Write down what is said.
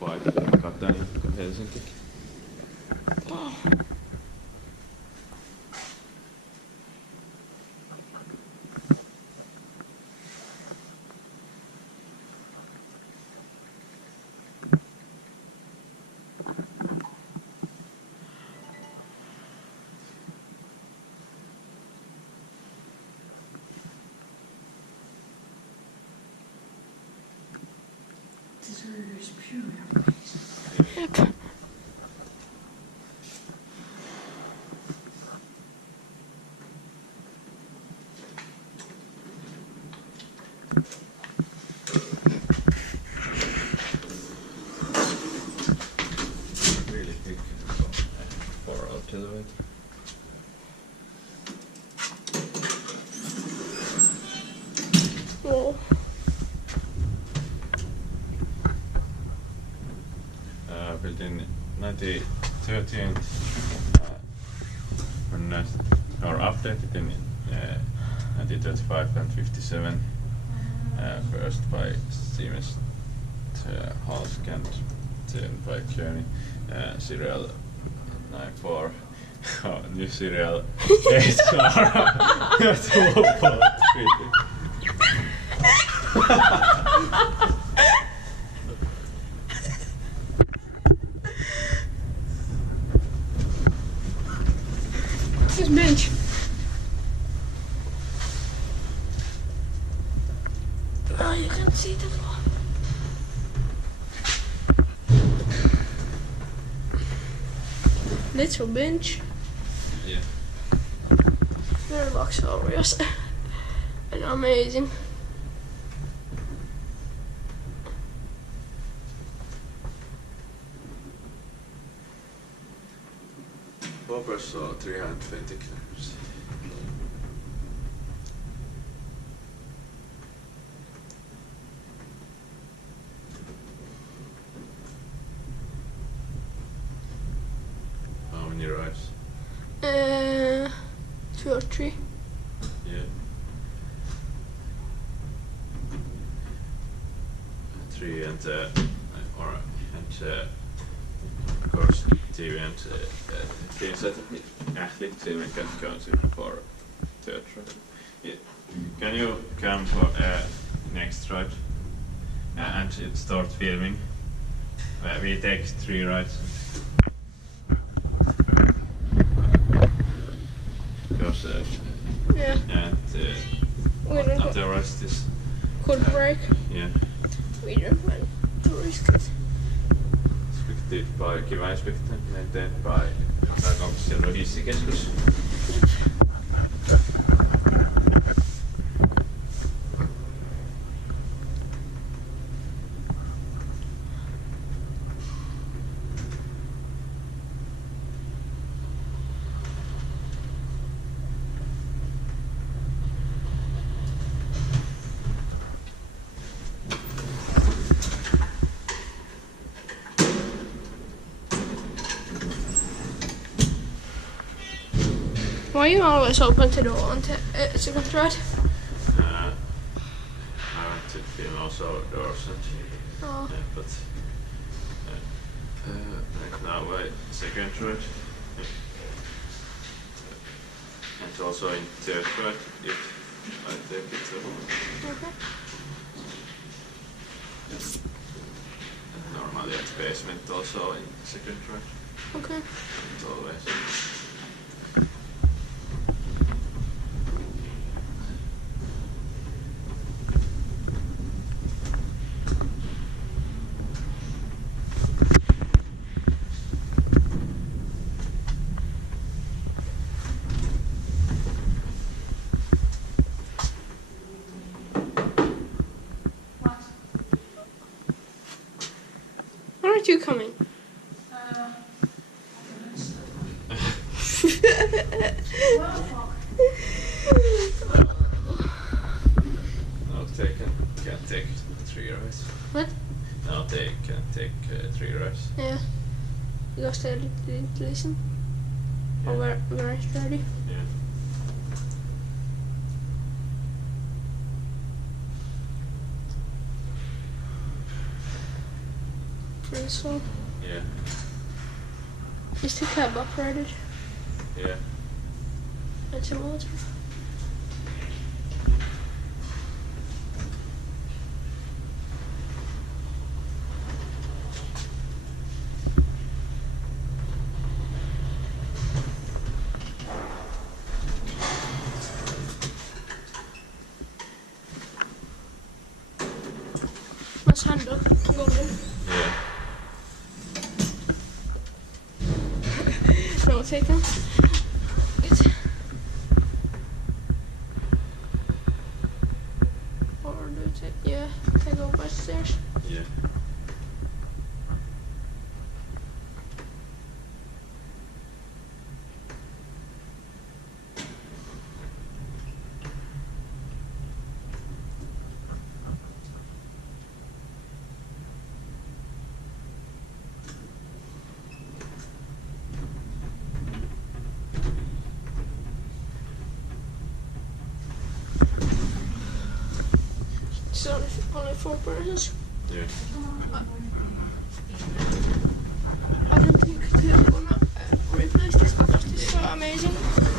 5 Katainen, Helsinki. Oh. Yep. Really big for artillery. Whoa. Built in 1913 or updated in 1935 and 57. First by Siemens&Halske and then by Kone. Serial 94. New serial 8. This is bench. Oh, you can't see the floor. Little bench. Yeah. Very luxurious and amazing. Poppers are 320 kilograms. How many rides? 2 or 3. Yeah. 3 and KorsoTV and Finnish counts for third ride. Yeah. Can you come for next ride and start filming? We take 3 rides. Because Yeah. and We don't the rest is could break. yeah. We don't want to risk it. Inspected by Kiwa Inspecta, maintained by Pääkaupunkiseudun Hissikeskus. Why you always open the door on the second ride? I want to film also doors and Oh. but right now by second ride and also in third ride if I take it. Okay. Normally at basement also in second ride. Okay. It's always. Where aren't you coming? No, they can't take 3 rides. What? No, they can't take 3 rides. Yeah. Because they didn't listen. Yeah. Or were ready. Yeah. difference. So Yeah. is the cab operated? Yeah. It's a motor. What's handle golden? Yeah. No, take them. Good. Or do it? Yeah, take go upstairs. Yeah. It's only 4 persons. Yeah. I don't think they're gonna replace this because this is so amazing.